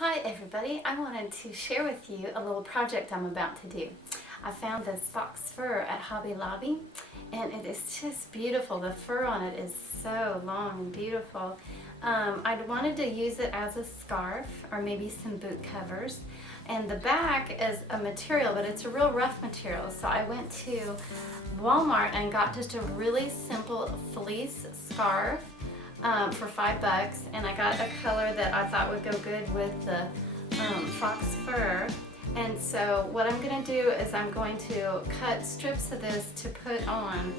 Hi everybody, I wanted to share with you a little project I'm about to do. I found this fox fur at Hobby Lobby and it is just beautiful. The fur on it is so long and beautiful. I wanted to use it as a scarf or maybe some boot covers. And the back is a material, but it's a real rough material. So I went to Walmart and got just a really simple fleece scarf for $5, and I got a color that I thought would go good with the fox fur. And so what I'm going to do is I'm going to cut strips of this to put on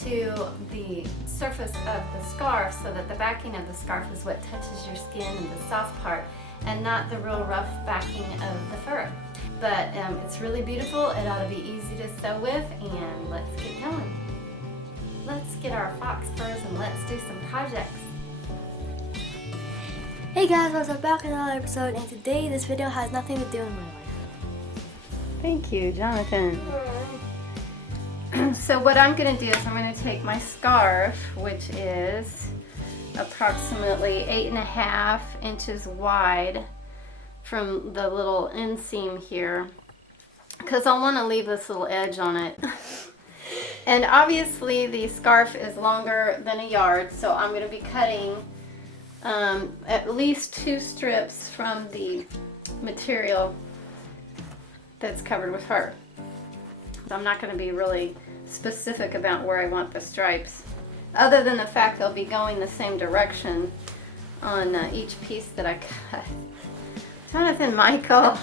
to the surface of the scarf so that the backing of the scarf is what touches your skin and the soft part and not the real rough backing of the fur. But it's really beautiful. It ought to be easy to sew with, and let's get going. Let's get our fox furs and let's do some projects. Hey guys, what's up? Back in another episode, and today this video has nothing to do with my life. Thank you, Jonathan. So what I'm going to do is I'm going to take my scarf, which is approximately 8.5 inches wide from the little inseam here, because I want to leave this little edge on it. And obviously the scarf is longer than a yard, so I'm going to be cutting at least 2 strips from the material that's covered with fur. I'm not going to be really specific about where I want the stripes, other than the fact they'll be going the same direction on each piece that I cut. Jonathan Michael.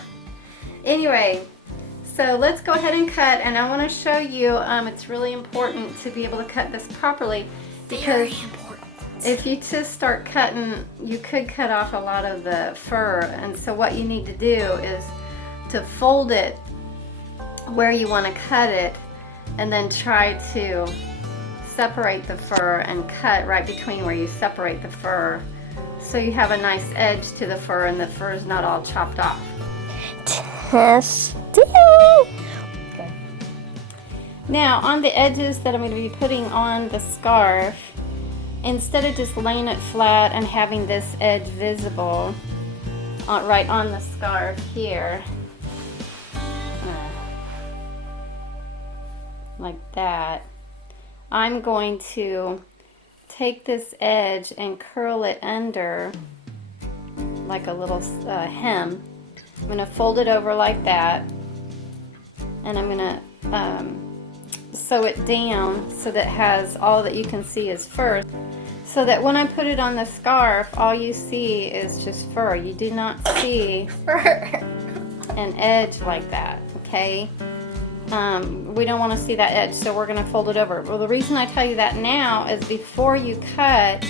Anyway, so let's go ahead and cut, and I want to show you it's really important to be able to cut this properly, because if you just start cutting, you could cut off a lot of the fur. And so what you need to do is to fold it where you want to cut it, and then try to separate the fur and cut right between where you separate the fur, so you have a nice edge to the fur and the fur is not all chopped off. Testing. Okay. Now on the edges that I'm going to be putting on the scarf, instead of just laying it flat and having this edge visible right on the scarf here, like that, I'm going to take this edge and curl it under like a little hem. I'm going to fold it over like that, and I'm going to sew it down so that it has all that you can see is fur, so that when I put it on the scarf, all you see is just fur. You do not see Fur. an edge like that, okay? We don't want to see that edge, so we're going to fold it over. Well, the reason I tell you that now is before you cut,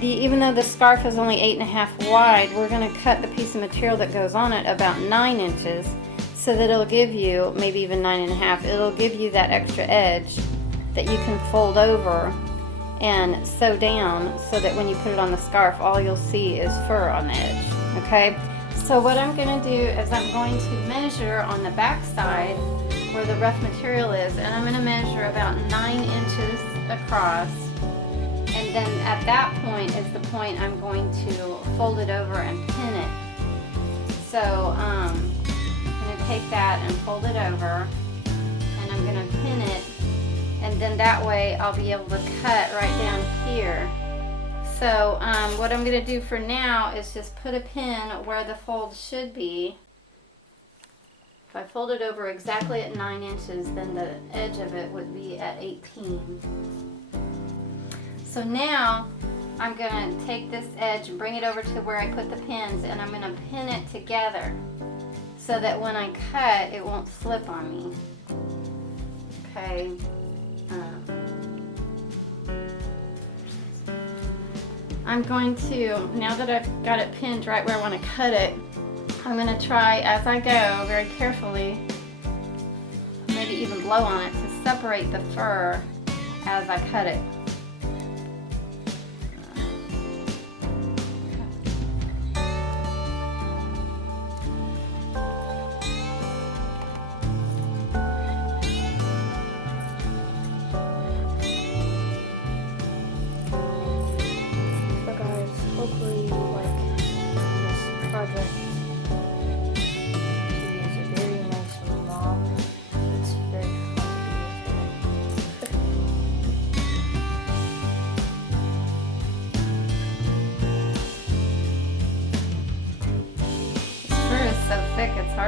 even though the scarf is only 8.5 wide, we're going to cut the piece of material that goes on it about 9 inches, so that it'll give you, maybe even 9.5, it'll give you that extra edge that you can fold over and sew down, so that when you put it on the scarf, all you'll see is fur on the edge, okay? So what I'm going to do is I'm going to measure on the back side where the rough material is, and I'm going to measure about 9 inches across, and then at that point is the point I'm going to fold it over and pin it. So I'm going to take that and fold it over, and I'm going to pin it, and then that way I'll be able to cut right down here. So what I'm going to do for now is just put a pin where the fold should be. If I fold it over exactly at 9 inches, then the edge of it would be at 18. So now I'm going to take this edge and bring it over to where I put the pins, and I'm going to pin it together so that when I cut, it won't slip on me. Okay. I'm going to, now that I've got it pinned right where I want to cut it, I'm going to try as I go very carefully, maybe even blow on it to separate the fur as I cut it. So guys, hopefully you like this project.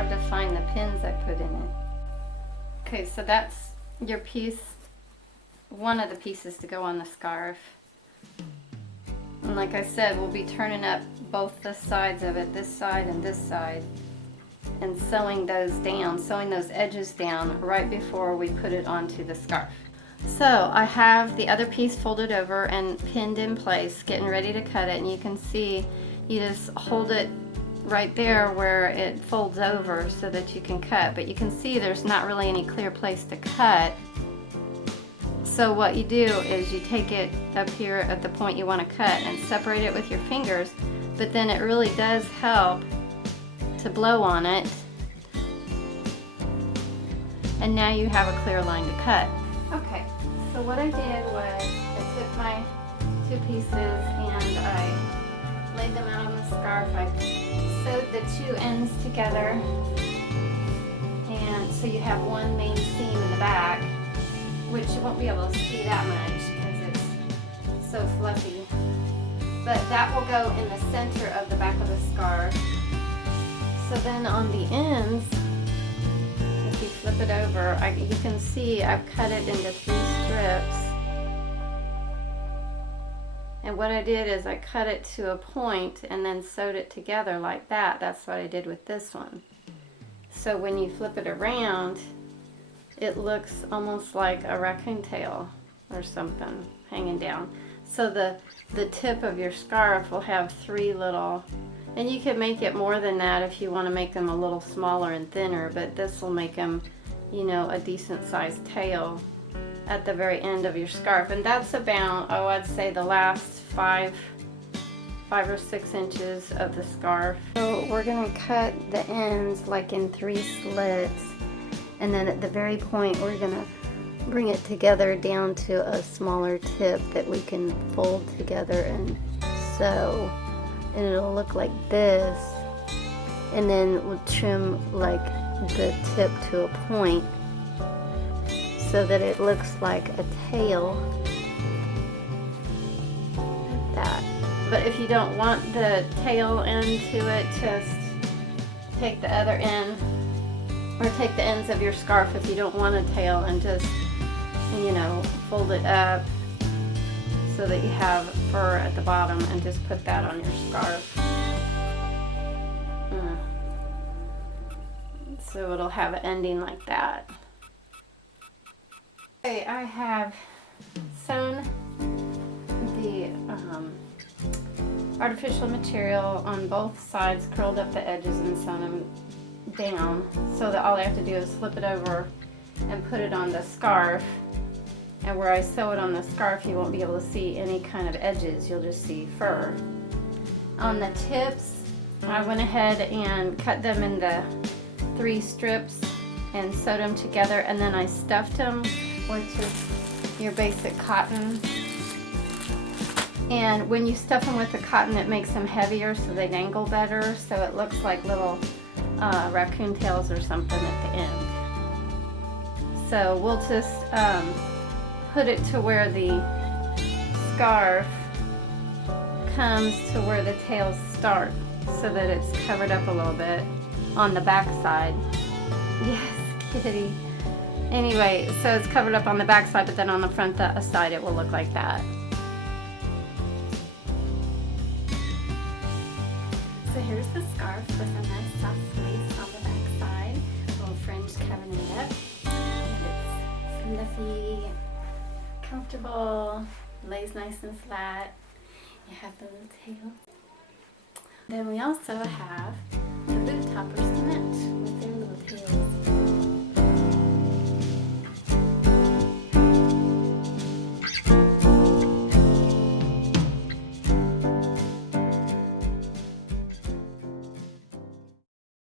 hard to find the pins I put in it. Okay, so that's your piece, one of the pieces to go on the scarf. And like I said, we'll be turning up both the sides of it, this side and this side, and sewing those down, sewing those edges down right before we put it onto the scarf. So I have the other piece folded over and pinned in place, getting ready to cut it, and you can see you just hold it right there where it folds over so that you can cut, but you can see there's not really any clear place to cut. So what you do is you take it up here at the point you want to cut and separate it with your fingers, but then it really does help to blow on it, and now you have a clear line to cut. Okay, so what I did was I took my two pieces and I laid them out on the scarf. I sewed the two ends together, and so you have one main seam in the back, which you won't be able to see that much because it's so fluffy. But that will go in the center of the back of the scarf. So then on the ends, if you flip it over, you can see I've cut it into 3 strips. And what I did is I cut it to a point and then sewed it together like that. That's what I did with this one. So when you flip it around, it looks almost like a raccoon tail or something hanging down. So the tip of your scarf will have 3 little, and you can make it more than that if you want to make them a little smaller and thinner, but this will make them, you know, a decent sized tail at the very end of your scarf. And that's about, oh, I'd say the last 5 or 6 inches of the scarf. So we're going to cut the ends like in 3 slits. And then at the very point, we're gonna bring it together down to a smaller tip that we can fold together and sew. And it'll look like this. And then we'll trim like the tip to a point so that it looks like a tail. Like that. But if you don't want the tail end to it, just take the other end, or take the ends of your scarf if you don't want a tail, and just, you know, fold it up so that you have fur at the bottom, and just put that on your scarf. So it'll have an ending like that. Okay, I have sewn the artificial material on both sides, curled up the edges and sewn them down, so that all I have to do is flip it over and put it on the scarf. And where I sew it on the scarf, you won't be able to see any kind of edges, you'll just see fur. On the tips, I went ahead and cut them into 3 strips and sewed them together, and then I stuffed them with just your basic cotton. And when you stuff them with the cotton, it makes them heavier so they dangle better, so it looks like little raccoon tails or something at the end. So we'll just put it to where the scarf comes to where the tails start, so that it's covered up a little bit on the back side. Yes, kitty. Anyway, so it's covered up on the back side, but then on the front side it will look like that. So here's the scarf with a nice soft fleece on the back side, little fringe covering it up. And it's fluffy, comfortable, lays nice and flat. You have the little tail. Then we also have the boot toppers to match with their little tails.